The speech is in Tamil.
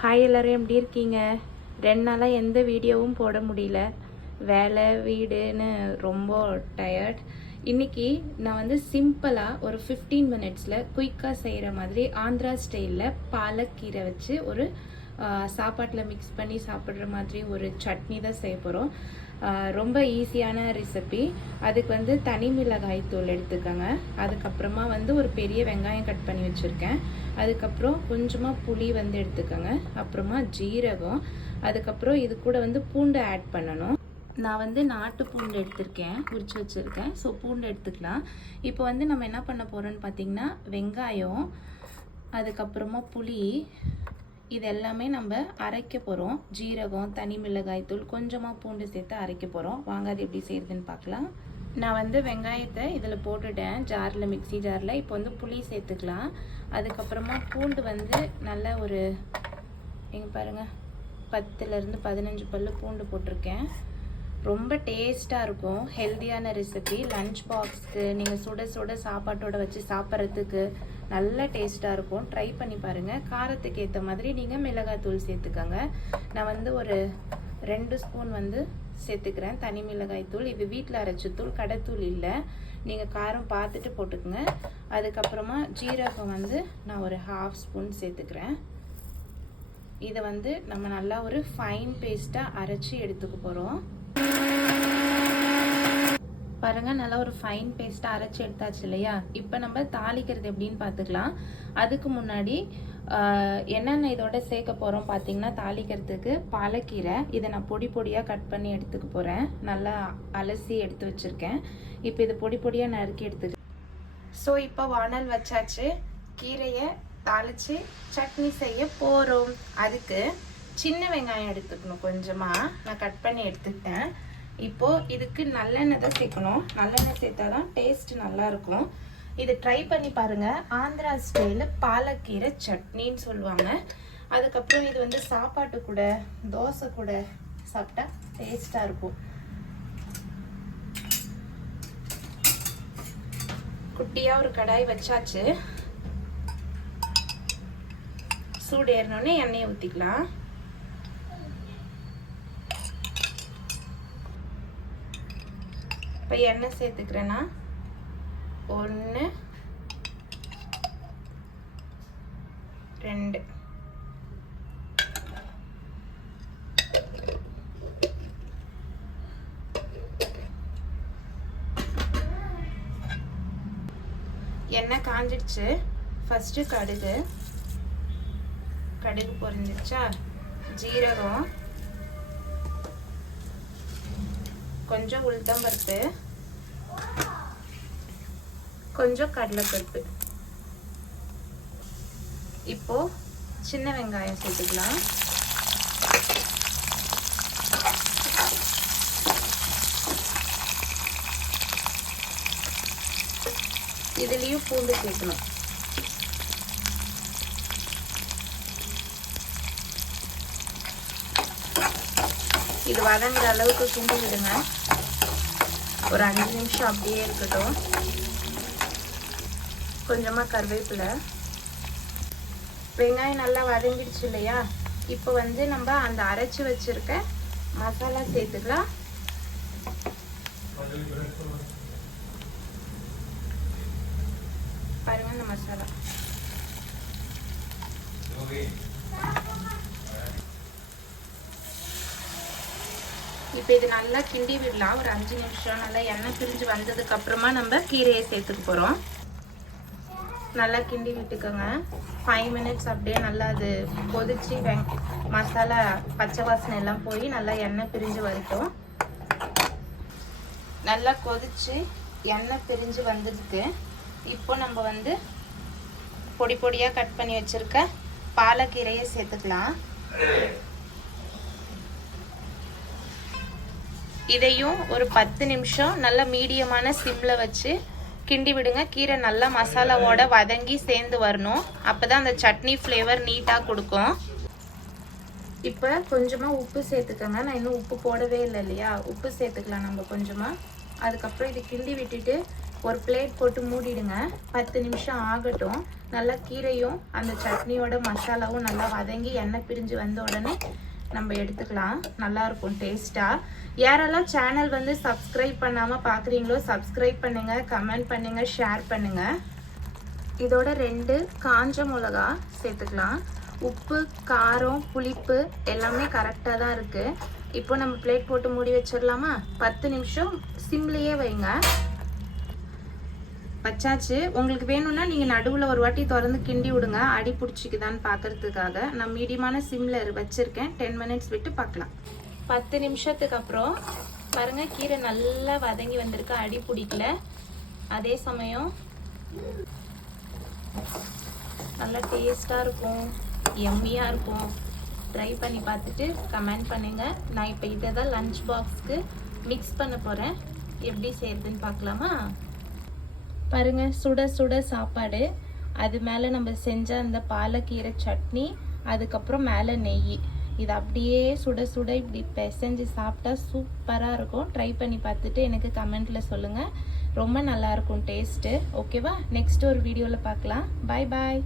ஹாய் எல்லோரும் எப்படி இருக்கீங்க? 2 நாளாக எந்த வீடியோவும் போட முடியல. வேலை வீடுன்னு ரொம்ப டயர்ட். இன்றைக்கி நான் வந்து சிம்பிளாக ஒரு 15 மினிட்ஸில் குயிக்காக செய்கிற மாதிரி ஆந்திரா ஸ்டைலில் பாலக்கீரை வச்சு ஒரு சாப்பாட்டில் மிக்ஸ் பண்ணி சாப்பிட்ற மாதிரி ஒரு சட்னி தான் செய்ய போகிறோம். ரொம்ப ஈஸியான ரெசிபி. அதுக்கு வந்து தனி மிளகாய் தூள் எடுத்துக்கோங்க. அதுக்கப்புறமா வந்து ஒரு பெரிய வெங்காயம் கட் பண்ணி வச்சுருக்கேன். அதுக்கப்புறம் கொஞ்சமாக புளி வந்து எடுத்துக்கோங்க. அப்புறமா ஜீரகம், அதுக்கப்புறம் இது கூட வந்து பூண்டு ஆட் பண்ணணும். நான் வந்து நாட்டு பூண்டு எடுத்திருக்கேன், உரிச்சு வச்சுருக்கேன். ஸோ பூண்டு எடுத்துக்கலாம். இப்போ வந்து நம்ம என்ன பண்ண போகிறோன்னு பார்த்தீங்கன்னா, வெங்காயம், அதுக்கப்புறமா புளி, இது எல்லாமே நம்ம அரைக்க போகிறோம். ஜீரகம், தனி மிளகாய் தூள், கொஞ்சமாக பூண்டு சேர்த்து அரைக்க போகிறோம். வாங்க அது எப்படி செய்கிறதுன்னு பார்க்கலாம். நான் வந்து வெங்காயத்தை இதில் போட்டுட்டேன், ஜாரில், மிக்சி ஜாரில். இப்போ வந்து புளி சேர்த்துக்கலாம். அதுக்கப்புறமா பூண்டு வந்து நல்ல ஒரு எங்கே பாருங்கள், 10லேருந்து 15 பல்லு பூண்டு போட்டிருக்கேன். ரொம்ப டேஸ்ட்டாக இருக்கும். ஹெல்த்தியான ரெசிபி. லஞ்ச் பாக்ஸ்க்கு நீங்கள் சுட சுட சாப்பாட்டோட வச்சு சாப்பிட்றதுக்கு நல்ல டேஸ்ட்டாக இருக்கும். ட்ரை பண்ணி பாருங்கள். காரத்துக்கு ஏற்ற மாதிரி நீங்கள் மிளகாய் தூள் சேர்த்துக்கோங்க. நான் வந்து ஒரு 2 ஸ்பூன் வந்து சேர்த்துக்கிறேன் தனி மிளகாய் தூள். இது வீட்டில் அரைச்ச தூள், கடைத்தூள் இல்லை. நீங்கள் காரம் பார்த்துட்டு போட்டுக்குங்க. அதுக்கப்புறமா ஜீரகம் வந்து நான் ஒரு 1/2 ஸ்பூன் சேர்த்துக்கிறேன். இதை வந்து நம்ம நல்லா ஒரு ஃபைன் பேஸ்ட்டாக அரைச்சி எடுத்துக்க போகிறோம். பாருங்கள், நல்லா ஒரு ஃபைன் பேஸ்ட்டாக அரைச்சி எடுத்தாச்சு இல்லையா? இப்போ நம்ம தாளிக்கிறது எப்படின்னு பார்த்துக்கலாம். அதுக்கு முன்னாடி என்னென்ன இதோட சேர்க்க போகிறோம் பார்த்தீங்கன்னா, தாளிக்கிறதுக்கு பாலக்கீரை. இதை நான் பொடி பொடியாக கட் பண்ணி எடுத்துக்க போகிறேன். நல்லா அலசி எடுத்து வச்சுருக்கேன். இப்போ இது பொடி பொடியாக நறுக்கி எடுத்துக்க. ஸோ இப்போ வானல் வச்சாச்சு. கீரையை தாளித்து சட்னி செய்ய போகிறோம். அதுக்கு சின்ன வெங்காயம் எடுத்துக்கணும். கொஞ்சமாக நான் கட் பண்ணி எடுத்துக்கிட்டேன். இப்போது இதுக்கு நல்லெண்ணெய் தான் சேர்க்கணும். நல்லெண்ணெய் சேர்த்தா தான் டேஸ்ட் நல்லாயிருக்கும். இது ட்ரை பண்ணி பாருங்கள். ஆந்திரா ஸ்டைலில் பாலக்கீரை சட்னின்னு சொல்லுவாங்க. அதுக்கப்புறம் இது வந்து சாப்பாட்டு கூட, தோசை கூட சாப்பிட்டா டேஸ்ட்டாக இருக்கும். குட்டியாக ஒரு கடாய் வச்சாச்சு. சூடு ஏறினோடனே எண்ணெயை ஊற்றிக்கலாம். இப்போ எண்ணெய் சேர்த்துக்கிறேன்னா 1 2 எண்ணெய் காஞ்சிடுச்சு. ஃபஸ்ட்டு கடுகு பொரிஞ்சிடுச்சா? ஜீரகம், கொஞ்சம் உளுத்தம்பருப்பு, கொஞ்சம் கடலைப்பருப்பு. இப்போ சின்ன வெங்காயம் சேர்த்துக்கலாம். இதுலேயும் பூண்டு சேர்க்கணும். இது வதங்குற அளவுக்கு கிண்டி விடுங்க. ஒரு 5 நிமிஷம் அப்படியே இருக்கட்டும். கொஞ்சமாக கருவேப்பிலை. வெங்காயம் நல்லா வதங்கிடுச்சு இல்லையா? இப்போ வந்து நம்ம அந்த அரைச்சி வச்சிருக்க மசாலா சேர்த்துக்கலாம். பாருங்க இந்த மசாலா. இப்போ இது நல்லா கிண்டி விடலாம். ஒரு 5 நிமிஷம் நல்லா எண்ணெய் பிரிஞ்சு வந்ததுக்கு அப்புறமா நம்ம கீரையை சேர்த்துக்க போகிறோம். நல்லா கிண்டி விட்டுக்கோங்க. 5 மினிட்ஸ் அப்படியே நல்லா அது கொதிச்சு மசாலா பச்சை வாசனை எல்லாம் போய் நல்லா எண்ணெய் பிரிஞ்சு வரட்டும். நல்லா கொதிச்சு எண்ணெய் பிரிஞ்சு வந்ததுக்கு இப்போ நம்ம வந்து பொடி பொடியாக கட் பண்ணி வச்சுருக்க பாலக்கீரையை சேர்த்துக்கலாம். இதையும் ஒரு 10 நிமிஷம் நல்லா மீடியமான சிம்மில் வச்சு கிண்டி விடுங்க. கீரை நல்லா மசாலாவோட வதங்கி சேர்ந்து வரணும். அப்போ தான் அந்த சட்னி ஃப்ளேவர் நீட்டாக கொடுக்கும். இப்போ கொஞ்சமாக உப்பு சேர்த்துக்கோங்க. நான் இன்னும் உப்பு போடவே இல்லை இல்லையா? உப்பு சேர்த்துக்கலாம் நம்ம கொஞ்சமாக. அதுக்கப்புறம் இது கிண்டி விட்டுட்டு ஒரு பிளேட் போட்டு மூடிடுங்க. 10 நிமிஷம் ஆகட்டும். நல்லா கீரையும் அந்த சட்னியோட மசாலாவும் நல்லா வதங்கி எண்ணெய் பிரிஞ்சு வந்த உடனே நம்ம எடுத்துக்கலாம். நல்லா இருக்கும் டேஸ்டா. யாரெல்லாம் சேனல் வந்து சப்ஸ்கிரைப் பண்ணாம பாக்குறீங்களோ சப்ஸ்கிரைப் பண்ணுங்க, கமெண்ட் பண்ணுங்க, ஷேர் பண்ணுங்க. இதோட 2 காஞ்ச மிளகா சேர்த்துக்கலாம். உப்பு, காரம், புளிப்பு எல்லாமே கரெக்டாக தான் இருக்கு. இப்போ நம்ம பிளேட் போட்டு மூடி வச்சிடலாமா? 10 நிமிஷம் சிம்லேயே வைங்க. வச்சாச்சு. உங்களுக்கு வேணும்னா நீங்கள் நடுவில் ஒரு வாட்டி திறந்து கிண்டி விடுங்க, அடி பிடிச்சிக்குதான்னு பார்க்கறதுக்காக. நான் மீடியமான சிம்மில் வச்சுருக்கேன். 10 மினிட்ஸ் விட்டு பார்க்கலாம். 10 நிமிஷத்துக்கு அப்புறம் பாருங்கள், கீரை நல்லா வதங்கி வந்திருக்கு, அடி பிடிக்கல. அதே சமயம் நல்லா டேஸ்ட்டாக இருக்கும், எம்மியாக இருக்கும். ட்ரை பண்ணி பார்த்துட்டு கமெண்ட் பண்ணுங்கள். நான் இப்போ இதை தான் லஞ்ச் பாக்ஸ்க்கு மிக்ஸ் பண்ண போகிறேன். எப்படி செய்யறதுன்னு பார்க்கலாமா? பாருங்கள், சுட சுட சாப்பாடு, அது மேலே நம்ம செஞ்ச அந்த பாலக்கீரை சட்னி, அதுக்கப்புறம் மேலே நெய். இது அப்படியே சுட சுட இப்படி பிசைஞ்சு சாப்பிட்டா சூப்பராக இருக்கும். ட்ரை பண்ணி பார்த்துட்டு எனக்கு கமெண்ட்டில் சொல்லுங்கள். ரொம்ப நல்லாயிருக்கும் டேஸ்ட்டு. ஓகேவா? நெக்ஸ்ட் ஒரு வீடியோவில் பார்க்கலாம். பாய் பாய்.